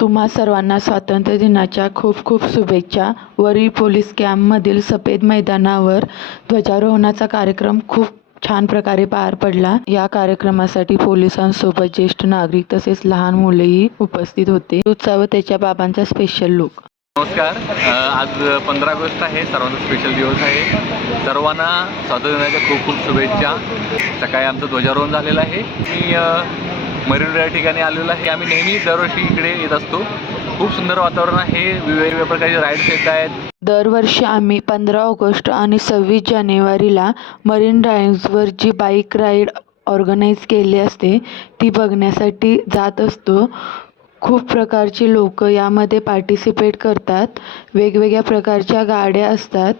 तुम्हा सर्वांना स्वातंत्र्य दिनाच्या खूप खूप शुभेच्छा. वरी पोलीस कॅम्पमधील सफेद मैदानावर ध्वजारोहणाचा कार्यक्रम खूप छान प्रकारे पार पडला. या कार्यक्रमासाठी पोलिसांसोबत ज्येष्ठ नागरिक तसेच लहान मुलेही उपस्थित होते. उत्साह त्याच्या बाबांचा स्पेशल लुक नमस्कार. आज पंधरा ऑगस्ट आहे. सर्वांचा स्पेशल दिवस आहे. सर्वांना स्वातंत्र्य दिनाच्या खूप खूप शुभेच्छा. सकाळी आमचं ध्वजारोहण झालेलं आहे. मी मरीन या ठिकाणी आलेलो आहे. आम्ही नेहमी दरवर्षी इकडे येत असतो. खूप सुंदर वातावरण आहे. वेगवेगळ्या प्रकारचे राईड्स येत आहेत. दरवर्षी आम्ही पंधरा ऑगस्ट आणि सव्वीस जानेवारीला मरीन ड्राईव्हवर जी बाईक राईड ऑर्गनाईज केली असते ती बघण्यासाठी जात असतो. खूप प्रकारची लोक यामध्ये पार्टिसिपेट करतात. वेगवेगळ्या प्रकारच्या गाड्या असतात.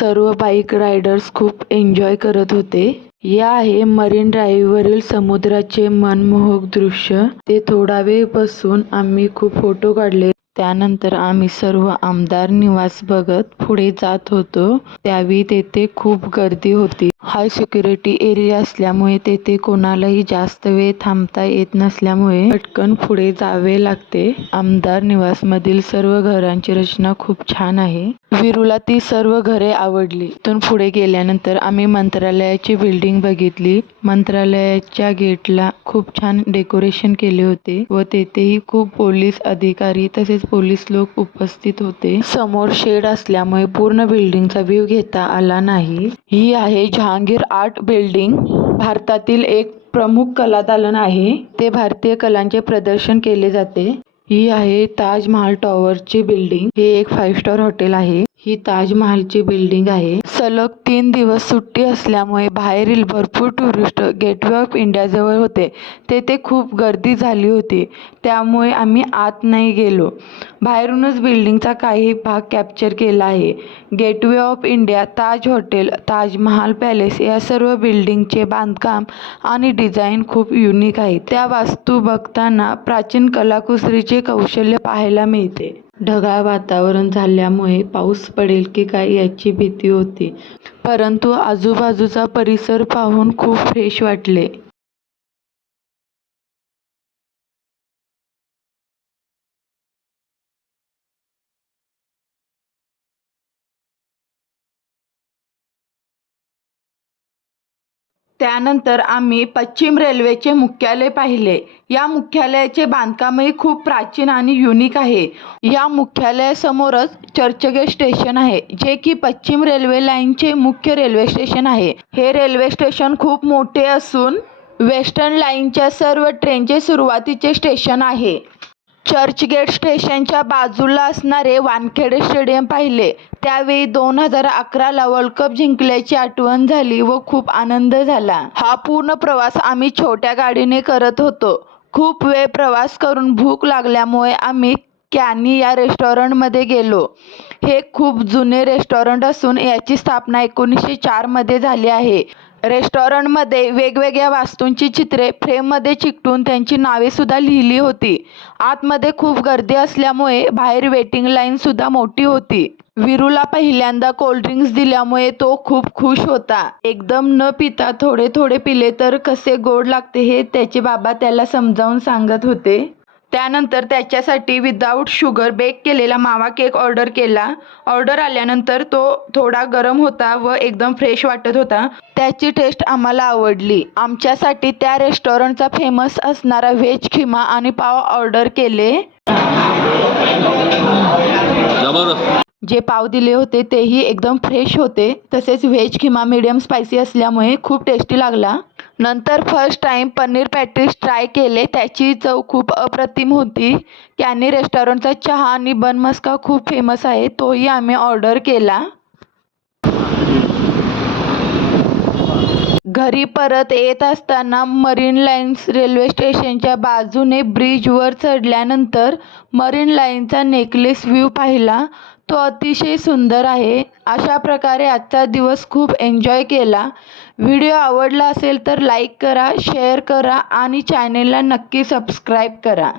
सर्व बाईक रायडर्स खूप एन्जॉय करत होते. या आहे मरीन ड्राईव्हवरील समुद्राचे मनमोहक दृश्य. ते थोडा वेळ बसून आम्ही खूप फोटो काढले. त्यानंतर आम्ही सर्व आमदार निवास बघत पुढे जात होतो. त्यावेळी तेथे खूप गर्दी होती. हाय सिक्युरिटी एरिया असल्यामुळे तेथे कोणालाही जास्त वेळ थांबता येत नसल्यामुळे पटकन पुढे जावे लागते. आमदार निवासमधील सर्व घरांची रचना खूप छान आहे. विरूला ती सर्व घरे आवडली. तिथून पुढे गेल्यानंतर आम्ही मंत्रालयाची बिल्डिंग बघितली. मंत्रालयाच्या गेटला खूप छान डेकोरेशन केले होते व तेथेही खूप पोलीस अधिकारी तसेच पोलीस लोक उपस्थित होते. समोर शेड असल्यामुळे पूर्ण बिल्डिंगचा व्ह्यू घेता आला नाही. ही आहे झा जहांगीर आर्ट बिल्डिंग भारतातील एक प्रमुख कलादालन आहे. ते भारतीय कलांचे प्रदर्शन केले जाते. ही आहे ताजमहाल टॉवरची बिल्डिंग. हे एक फाईव्ह स्टार हॉटेल आहे. ही ताजमहालची बिल्डिंग आहे. सलग तीन दिवस सुट्टी असल्यामुळे बाहेरील भरपूर टुरिस्ट गेटवे ऑफ इंडियाजवळ होते. तेथे खूप गर्दी झाली होती. त्यामुळे आम्ही आत नाही गेलो. बाहेरूनच बिल्डिंगचा काही भाग कॅप्चर केला आहे. Gateway of India Taj hotel Taj Mahal palace या सर्व बिल्डिंगचे बांधकाम आणि डिझाईन खूप युनिक आहे. त्या वास्तू बघताना प्राचीन कलाकुसरीचे कौशल्य पाहायला मिळते. ढगाळ वातावरण झाल्यामुळे पाऊस पडेल की काय याची भीती होती. परंतु आजूबाजूचा परिसर पाहून खूप फ्रेश वाटले. त्यानंतर आम्ही पश्चिम रेल्वेचे मुख्यालय पाहिले. या मुख्यालयाचे बांधकामही खूप प्राचीन आणि युनिक आहे. या मुख्यालयासमोरच चर्चगेट स्टेशन आहे जे की पश्चिम रेल्वे लाईनचे मुख्य रेल्वे स्टेशन आहे. हे रेल्वे स्टेशन खूप मोठे असून वेस्टर्न लाईनच्या सर्व ट्रेनचे सुरुवातीचे स्टेशन आहे. चर्चगेट स्टेशनच्या बाजूला असणारे वानखेडे स्टेडियम पाहिले. त्यावेळी दोन हजार अकराला वर्ल्ड कप जिंकल्याची आठवण झाली व खूप आनंद झाला. हा पूर्ण प्रवास आम्ही छोट्या गाडीने करत होतो. खूप वेळ प्रवास करून भूक लागल्यामुळे आम्ही कॅनी या रेस्टॉरंटमध्ये गेलो. हे खूप जुने रेस्टॉरंट असून याची स्थापना एकोणीसशे चारमध्ये झाली आहे. रेस्टॉरंटमध्ये वेगवेगळ्या वास्तूंची चित्रे फ्रेममध्ये चिकटून त्यांची नावेसुद्धा लिहिली होती. आतमध्ये खूप गर्दी असल्यामुळे बाहेर वेटिंग लाईनसुद्धा मोठी होती. विरूला पहिल्यांदा कोल्ड्रिंक्स दिल्यामुळे तो खूप खुश होता. एकदम न पिता थोडे थोडे पिले तर कसे गोड लागते हे त्याचे बाबा त्याला समजावून सांगत होते. त्यानंतर त्याच्यासाठी विदाऊट शुगर बेक केलेला मावा केक ऑर्डर केला. ऑर्डर आल्यानंतर तो थोडा गरम होता व एकदम फ्रेश वाटत होता. त्याची टेस्ट आम्हाला आवडली. आमच्यासाठी त्या रेस्टॉरंटचा फेमस असणारा व्हेज खिमा आणि पाव ऑर्डर केले. जे पाव दिले होते तेही एकदम फ्रेश होते. तसेच व्हेज किंवा मीडियम स्पायसी असल्यामुळे खूप टेस्टी लागला. नंतर first time paneer patties try केले. त्याची चव खूप अप्रतिम होती. कॅनी रेस्टॉरंटचा चहा आणि बन मस्का खूप फेमस आहे. तोही आम्ही ऑर्डर केला. घरी परत येत असताना मरीन लाईन्स रेल्वे स्टेशनच्या बाजूने ब्रिजवर चढल्यानंतर मरीन लाईनचा नेकलेस व्ह्यू पाहिला. तो अतिशय सुंदर आहे. अशा प्रकारे आजचा दिवस खूप एन्जॉय केला. व्हिडिओ आवडला असेल तर लाईक करा शेअर करा आणि चॅनेलला नक्की सबस्क्राईब करा.